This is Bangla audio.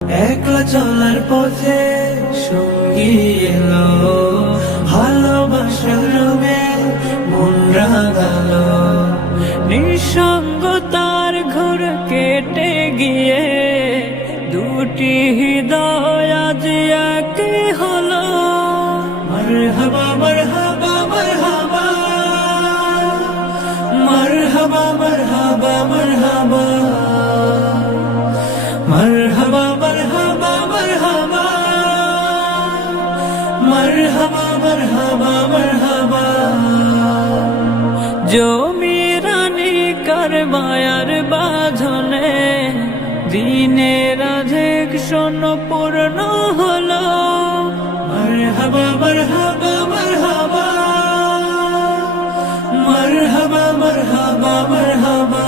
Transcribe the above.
একলা চলার পথে সঙ্গী এলো, ভালোবাসার রঙে মন রাঙালো। নিঃসঙ্গতার ঘোর কেটে গিয়ে দুটি হৃদয় আজ এক হলো। মারহাবা মারহাবা মারহাবা, মারহাবা মারহাবা মারহাবা, মারহাবা মারহাবা মারহাবা, মারহাবা মারহাবা মারহাবা। জমিরানি কার মায়ার বাঁধনে দিনের অধিক শোন পূর্ণ হলো। মারহাবা মারহাবা মারহাবা, মারহাবা মারহাবা মারহাবা।